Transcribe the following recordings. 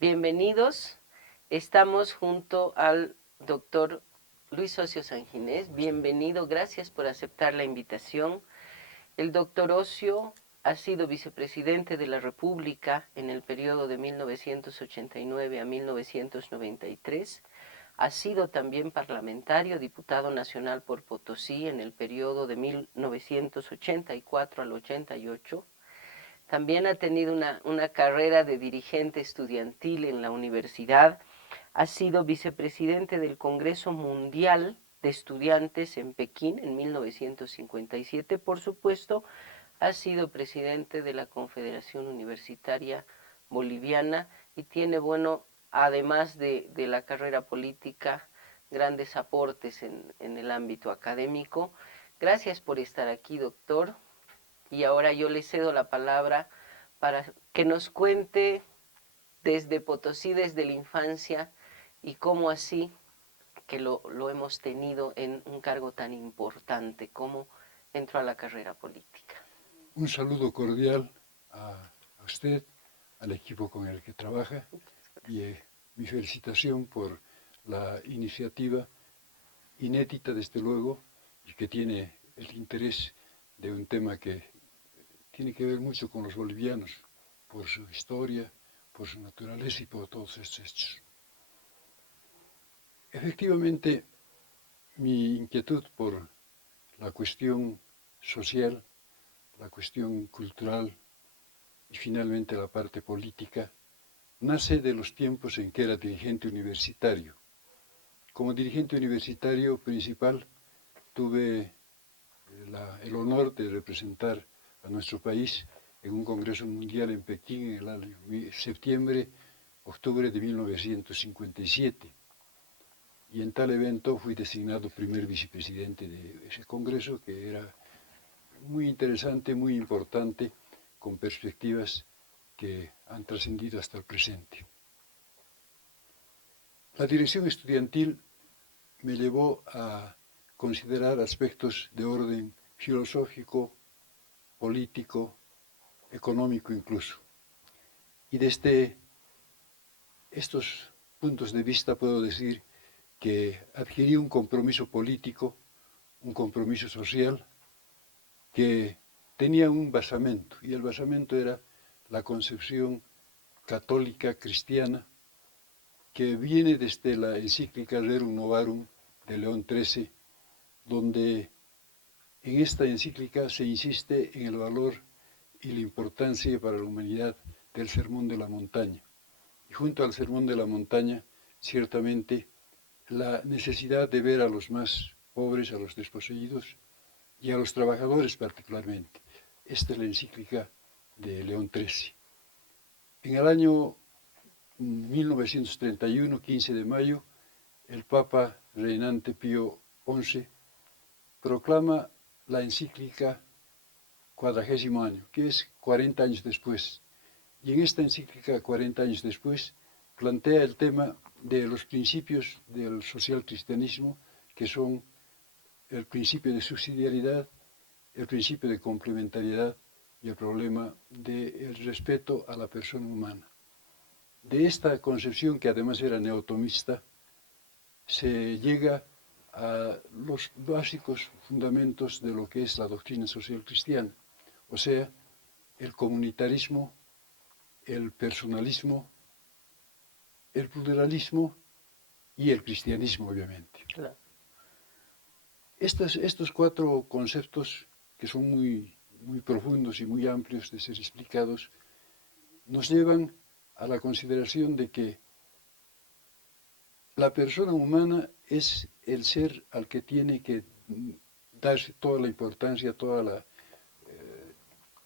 Bienvenidos. Estamos junto al doctor Luis Ocio Sanginés. Bienvenido, gracias por aceptar la invitación. El doctor Ocio ha sido vicepresidente de la República en el periodo de 1989 a 1993. Ha sido también parlamentario, diputado nacional por Potosí en el periodo de 1984 al 88. También ha tenido una carrera de dirigente estudiantil en la universidad. Ha sido vicepresidente del Congreso Mundial de Estudiantes en Pekín en 1957. Por supuesto, ha sido presidente de la Confederación Universitaria Boliviana y tiene, bueno, además de la carrera política, grandes aportes en el ámbito académico. Gracias por estar aquí, doctor. Y ahora yo le cedo la palabra para que nos cuente desde Potosí, desde la infancia, y cómo así que lo hemos tenido en un cargo tan importante, cómo entró a la carrera política. Un saludo cordial a usted, al equipo con el que trabaja y mi felicitación por la iniciativa inédita, desde luego, y que tiene el interés de un tema que tiene que ver mucho con los bolivianos, por su historia, por su naturaleza y por todos estos hechos. Efectivamente, mi inquietud por la cuestión social, la cuestión cultural y finalmente la parte política nace de los tiempos en que era dirigente universitario. Como dirigente universitario principal tuve el honor de representar a nuestro país en un Congreso Mundial en Pekín en el año octubre de 1957. Y en tal evento fui designado primer vicepresidente de ese Congreso, que era muy interesante, muy importante, con perspectivas que han trascendido hasta el presente. La dirección estudiantil me llevó a considerar aspectos de orden filosófico, político, económico incluso. Y desde estos puntos de vista puedo decir que adquirí un compromiso político, un compromiso social, que tenía un basamento, y el basamento era la concepción católica cristiana que viene desde la encíclica Rerum Novarum de León XIII, donde en esta encíclica se insiste en el valor y la importancia para la humanidad del Sermón de la Montaña. Y junto al Sermón de la Montaña, ciertamente, la necesidad de ver a los más pobres, a los desposeídos y a los trabajadores particularmente. Esta es la encíclica de León XIII. En el año 1931, 15 de mayo, el Papa reinante Pío XI proclama la encíclica 40º año, que es 40 años después. Y en esta encíclica, 40 años después, plantea el tema de los principios del social cristianismo, que son el principio de subsidiariedad, el principio de complementariedad y el problema del respeto a la persona humana. De esta concepción, que además era neotomista, se llega a los básicos fundamentos de lo que es la doctrina social cristiana, o sea, el comunitarismo, el personalismo, el pluralismo y el cristianismo, obviamente. Claro. Estos cuatro conceptos, que son muy profundos y muy amplios de ser explicados, nos llevan a la consideración de que la persona humana es el ser al que tiene que darse toda la importancia, toda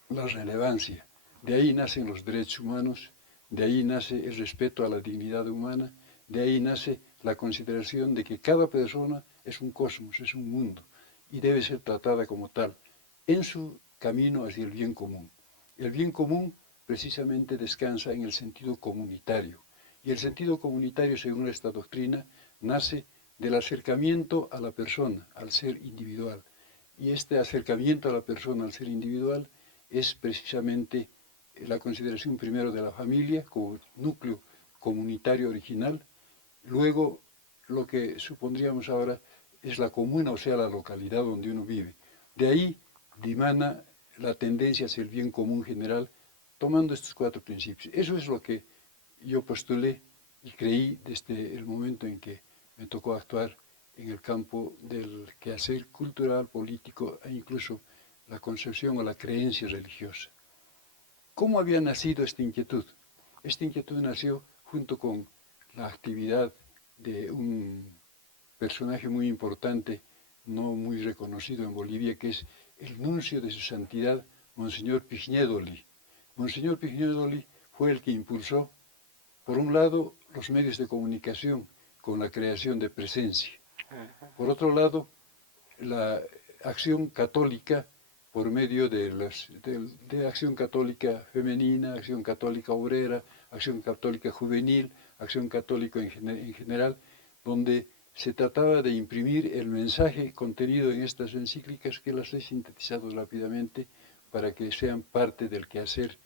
la relevancia. De ahí nacen los derechos humanos, de ahí nace el respeto a la dignidad humana, de ahí nace la consideración de que cada persona es un cosmos, es un mundo, y debe ser tratada como tal, en su camino hacia el bien común. El bien común precisamente descansa en el sentido comunitario, y el sentido comunitario, según esta doctrina, nace del acercamiento a la persona, al ser individual. Y este acercamiento a la persona, al ser individual, es precisamente la consideración primero de la familia como núcleo comunitario original, luego lo que supondríamos ahora es la comuna, o sea, la localidad donde uno vive. De ahí dimana la tendencia hacia el bien común general, tomando estos 4 principios. Eso es lo que yo postulé y creí desde el momento en que me tocó actuar en el campo del quehacer cultural, político e incluso la concepción o la creencia religiosa. ¿Cómo había nacido esta inquietud? Esta inquietud nació junto con la actividad de un personaje muy importante, no muy reconocido en Bolivia, que es el nuncio de su santidad, Monseñor Pignedoli. Monseñor Pignedoli fue el que impulsó, por un lado, los medios de comunicación con la creación de Presencia. Por otro lado, la acción católica por medio de acción católica femenina, acción católica obrera, acción católica juvenil, acción católica en general, donde se trataba de imprimir el mensaje contenido en estas encíclicas, que las he sintetizado rápidamente para que sean parte del quehacer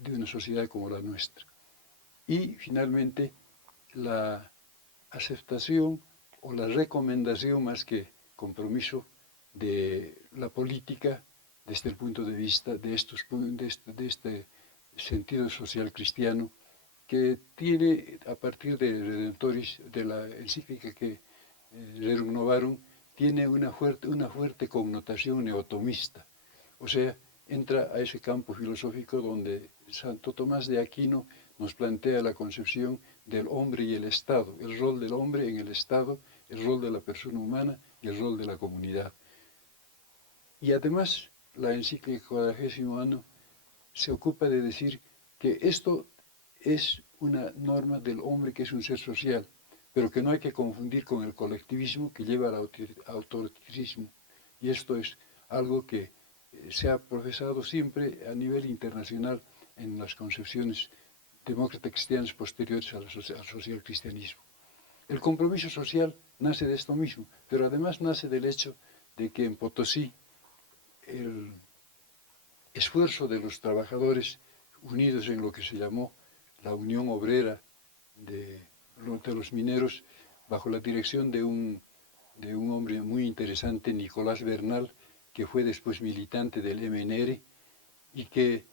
de una sociedad como la nuestra. Y finalmente, la aceptación o la recomendación más que compromiso de la política desde el punto de vista de este sentido social cristiano que tiene, a partir de Redemptoris, de la encíclica que renovaron, tiene una fuerte connotación neotomista. O sea, entra a ese campo filosófico donde Santo Tomás de Aquino nos plantea la concepción del hombre y el Estado, el rol del hombre en el Estado, el rol de la persona humana y el rol de la comunidad. Y además, la encíclica Quadragésimo Anno se ocupa de decir que esto es una norma del hombre que es un ser social, pero que no hay que confundir con el colectivismo que lleva al autoritarismo. Y esto es algo que se ha profesado siempre a nivel internacional en las concepciones demócratas cristianas posteriores al social cristianismo. El compromiso social nace de esto mismo, pero además nace del hecho de que en Potosí el esfuerzo de los trabajadores unidos en lo que se llamó la Unión Obrera de los mineros, bajo la dirección de un hombre muy interesante, Nicolás Bernal, que fue después militante del MNR y que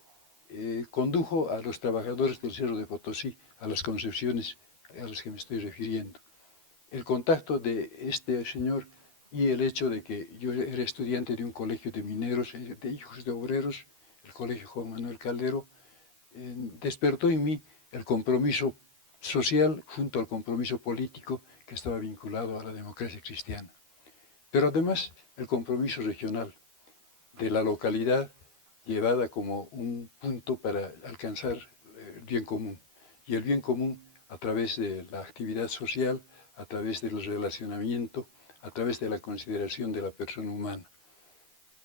condujo a los trabajadores del Cerro de Potosí a las concepciones a las que me estoy refiriendo. El contacto de este señor y el hecho de que yo era estudiante de un colegio de mineros, de hijos de obreros, el colegio Juan Manuel Caldero, despertó en mí el compromiso social junto al compromiso político que estaba vinculado a la democracia cristiana. Pero además el compromiso regional de la localidad llevada como un punto para alcanzar el bien común. Y el bien común a través de la actividad social, a través del relacionamiento, a través de la consideración de la persona humana.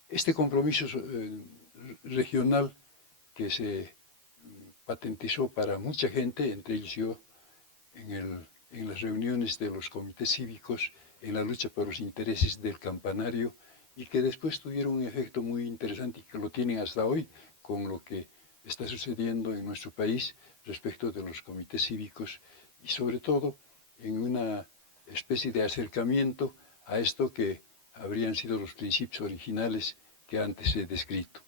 Este compromiso regional que se patentizó para mucha gente, entre ellos yo, en las reuniones de los comités cívicos, en la lucha por los intereses del campanario, y que después tuvieron un efecto muy interesante y que lo tienen hasta hoy con lo que está sucediendo en nuestro país respecto de los comités cívicos y sobre todo en una especie de acercamiento a esto que habrían sido los principios originales que antes he descrito.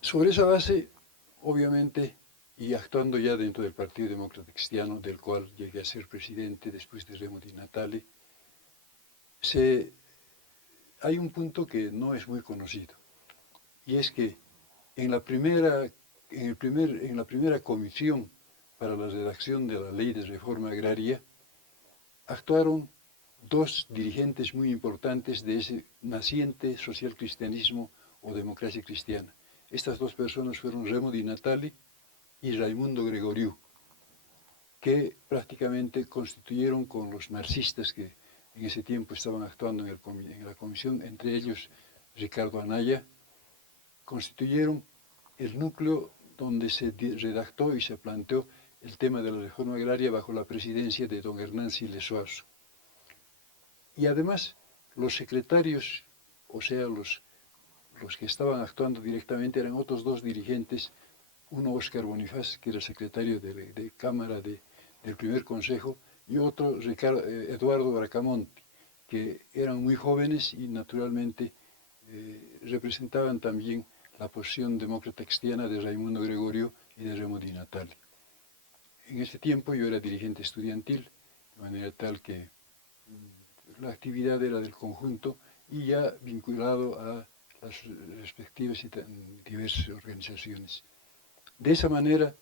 Sobre esa base, obviamente, y actuando ya dentro del Partido Demócrata Cristiano, del cual llegué a ser presidente después de Remo Di Natale, hay un punto que no es muy conocido, y es que en la primera comisión para la redacción de la Ley de Reforma Agraria actuaron 2 dirigentes muy importantes de ese naciente social cristianismo o democracia cristiana. Estas 2 personas fueron Remo Di Natale y Raimundo Gregoriú, que prácticamente constituyeron con los marxistas que en ese tiempo estaban actuando en la comisión, entre ellos Ricardo Anaya, constituyeron el núcleo donde se redactó y se planteó el tema de la reforma agraria bajo la presidencia de don Hernán Siles Suazo. Y además, los secretarios, o sea, los que estaban actuando directamente, eran otros 2 dirigentes, uno Óscar Bonifaz, que era secretario de Cámara del primer Consejo, y otro Eduardo Bracamonte, que eran muy jóvenes y naturalmente representaban también la posición demócrata cristiana de Raimundo Gregorio y de Remo Di Natale. En ese tiempo yo era dirigente estudiantil, de manera tal que la actividad era del conjunto y ya vinculado a las respectivas y diversas organizaciones. De esa manera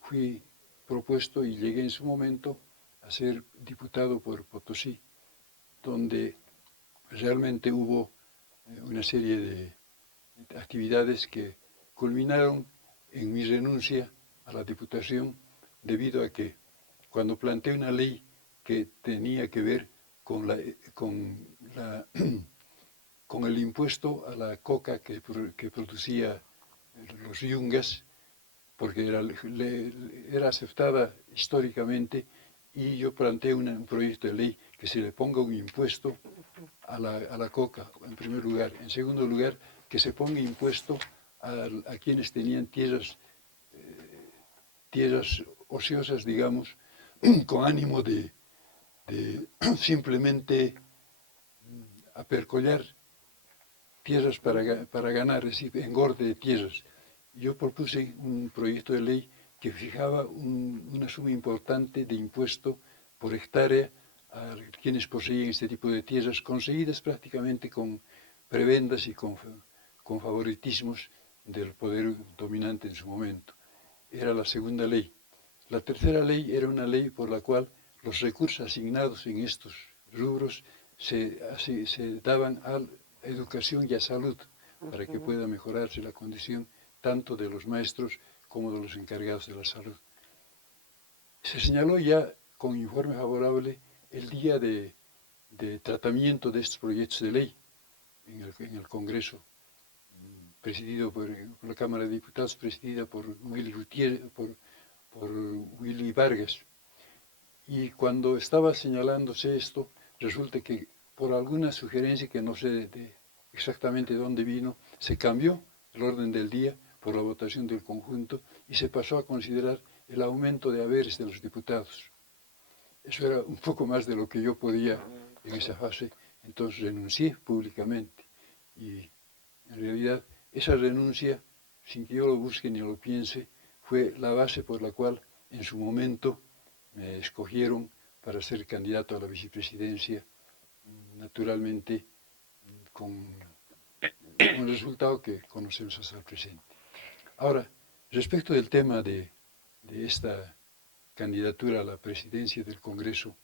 fui propuesto y llegué en su momento a ser diputado por Potosí, donde realmente hubo una serie de actividades que culminaron en mi renuncia a la diputación, debido a que cuando planteé una ley que tenía que ver con con el impuesto a la coca que producía los yungas, porque era aceptada históricamente, y yo planteé un proyecto de ley que se le ponga un impuesto a la coca, en primer lugar. En segundo lugar, que se ponga impuesto a quienes tenían tierras ociosas, digamos, con ánimo de simplemente apercollar tierras para ganar, es decir, engorde de tierras. Yo propuse un proyecto de ley que fijaba una suma importante de impuesto por hectárea a quienes poseían este tipo de tierras, conseguidas prácticamente con prebendas y con favoritismos del poder dominante en su momento. Era la segunda ley. La tercera ley era una ley por la cual los recursos asignados en estos rubros se daban a educación y a salud, para que pueda mejorarse la condición tanto de los maestros como de los encargados de la salud. Se señaló ya con informe favorable el día de tratamiento de estos proyectos de ley en el Congreso, presidido por la Cámara de Diputados, presidida por Willy Gutiérrez, por Willy Vargas. Y cuando estaba señalándose esto, resulta que por alguna sugerencia que no sé exactamente de dónde vino, se cambió el orden del día por la votación del conjunto y se pasó a considerar el aumento de haberes de los diputados. Eso era un poco más de lo que yo podía en esa fase, entonces renuncié públicamente. Y en realidad esa renuncia, sin que yo lo busque ni lo piense, fue la base por la cual en su momento me escogieron para ser candidato a la vicepresidencia, naturalmente con el resultado que conocemos hasta el presente. Ahora, respecto del tema de esta candidatura a la presidencia del Congreso,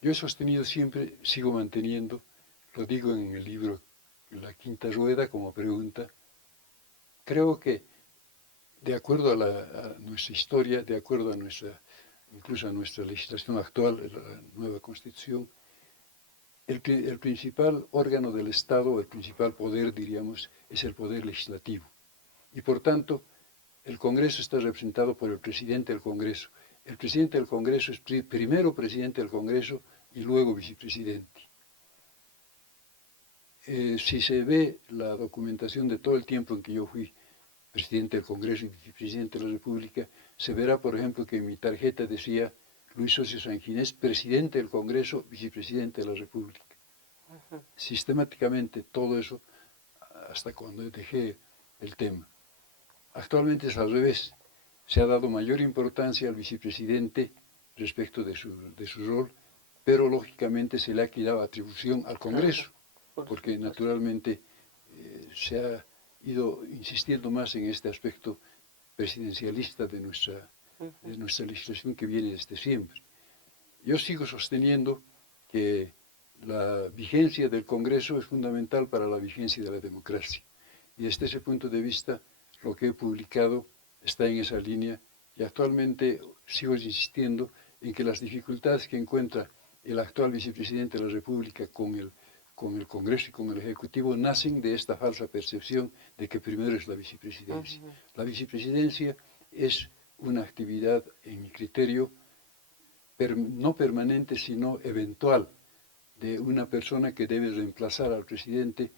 yo he sostenido siempre, sigo manteniendo, lo digo en el libro La Quinta Rueda como pregunta, creo que de acuerdo a nuestra historia, de acuerdo a incluso a nuestra legislación actual, la nueva Constitución, el principal órgano del Estado, el principal poder, diríamos, es el poder legislativo. Y por tanto, el Congreso está representado por el presidente del Congreso. El presidente del Congreso es primero presidente del Congreso y luego vicepresidente. Si se ve la documentación de todo el tiempo en que yo fui presidente del Congreso y vicepresidente de la República, se verá, por ejemplo, que en mi tarjeta decía Luis Socio Sanginés, presidente del Congreso, vicepresidente de la República. Sistemáticamente todo eso, hasta cuando dejé el tema. Actualmente es al revés. Se ha dado mayor importancia al vicepresidente respecto de su rol, pero lógicamente se le ha quitado atribución al Congreso, porque naturalmente se ha ido insistiendo más en este aspecto presidencialista de nuestra legislación que viene desde siempre. Yo sigo sosteniendo que la vigencia del Congreso es fundamental para la vigencia de la democracia. Y desde ese punto de vista, lo que he publicado está en esa línea, y actualmente sigo insistiendo en que las dificultades que encuentra el actual vicepresidente de la República con el Congreso y con el Ejecutivo nacen de esta falsa percepción de que primero es la vicepresidencia. La vicepresidencia es una actividad, en mi criterio, no permanente, sino eventual, de una persona que debe reemplazar al presidente,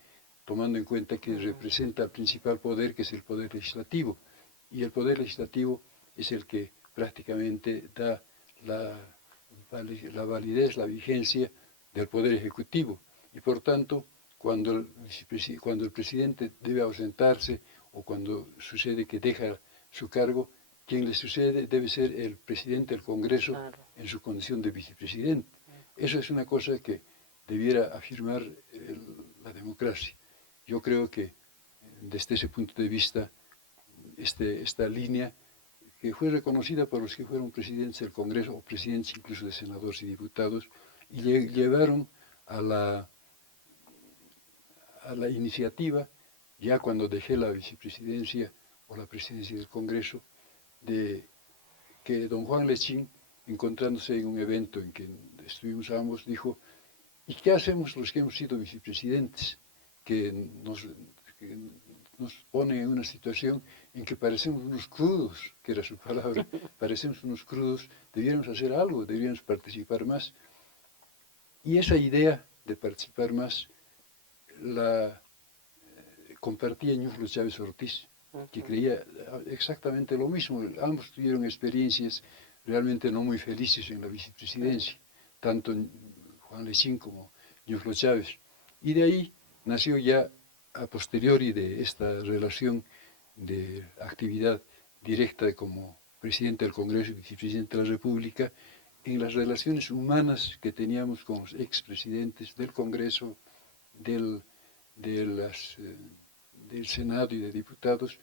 tomando en cuenta que representa el principal poder, que es el poder legislativo. y el Poder Legislativo es el que prácticamente da la validez, la vigencia del Poder Ejecutivo. Y por tanto, cuando el presidente debe ausentarse o cuando sucede que deja su cargo, quien le sucede debe ser el presidente del Congreso Claro. en su condición de vicepresidente. Eso es una cosa que debiera afirmar la democracia. Yo creo que desde ese punto de vista, esta línea que fue reconocida por los que fueron presidentes del Congreso o presidentes incluso de senadores y diputados, y llevaron a la iniciativa, ya cuando dejé la vicepresidencia o la presidencia del Congreso, de que don Juan Lechín, encontrándose en un evento en que estuvimos ambos, dijo: ¿y qué hacemos los que hemos sido vicepresidentes? Que nos ponen en una situación en que parecemos unos crudos, que era su palabra, parecemos unos crudos, debiéramos hacer algo, debiéramos participar más. Y esa idea de participar más la compartía Ñuflo Chávez Ortiz, que creía exactamente lo mismo. Ambos tuvieron experiencias realmente no muy felices en la vicepresidencia, tanto Juan Lechín como Ñuflo Chávez. Y de ahí nació ya a posteriori de esta relación de actividad directa como presidente del Congreso y vicepresidente de la República, en las relaciones humanas que teníamos con los expresidentes del Congreso, del Senado y de diputados,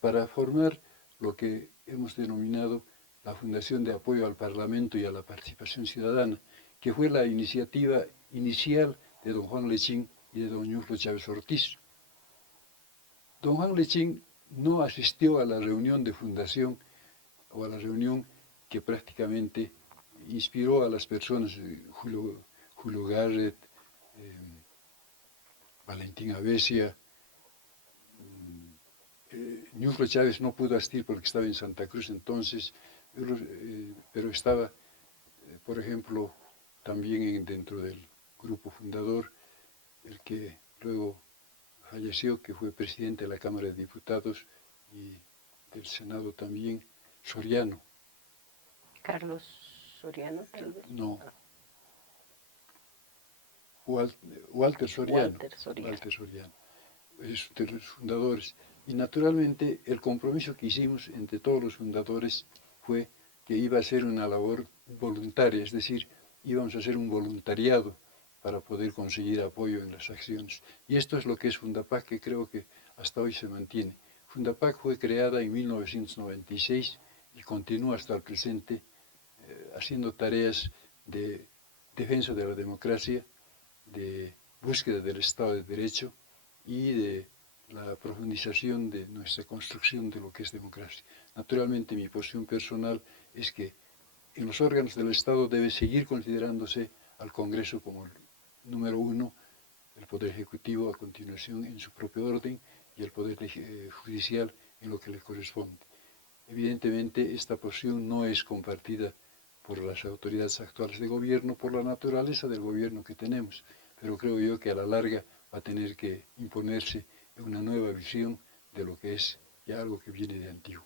para formar lo que hemos denominado la Fundación de Apoyo al Parlamento y a la Participación Ciudadana, que fue la iniciativa inicial de don Juan Lechín y de don Ñuflo Chávez Ortiz. Don Juan Lechín no asistió a la reunión de fundación o a la reunión que prácticamente inspiró a las personas, Julio Garrett, Valentín Avesia. Ñuflo Chávez no pudo asistir porque estaba en Santa Cruz entonces, pero estaba, por ejemplo, también dentro del grupo fundador, el que luego falleció, que fue presidente de la Cámara de Diputados y del Senado también, Soriano. Carlos Soriano, tal vez. No. Walter Soriano. Walter Soriano. Es de los fundadores. Y naturalmente el compromiso que hicimos entre todos los fundadores fue que iba a ser una labor voluntaria, es decir, íbamos a hacer un voluntariado para poder conseguir apoyo en las acciones. Y esto es lo que es Fundapac, que creo que hasta hoy se mantiene. Fundapac fue creada en 1996 y continúa hasta el presente haciendo tareas de defensa de la democracia, de búsqueda del Estado de Derecho y de la profundización de nuestra construcción de lo que es democracia. Naturalmente, mi posición personal es que en los órganos del Estado debe seguir considerándose al Congreso como el número uno, el Poder Ejecutivo a continuación en su propio orden y el Poder Judicial en lo que le corresponde. Evidentemente, esta posición no es compartida por las autoridades actuales de gobierno, por la naturaleza del gobierno que tenemos, pero creo yo que a la larga va a tener que imponerse una nueva visión de lo que es ya algo que viene de antiguo.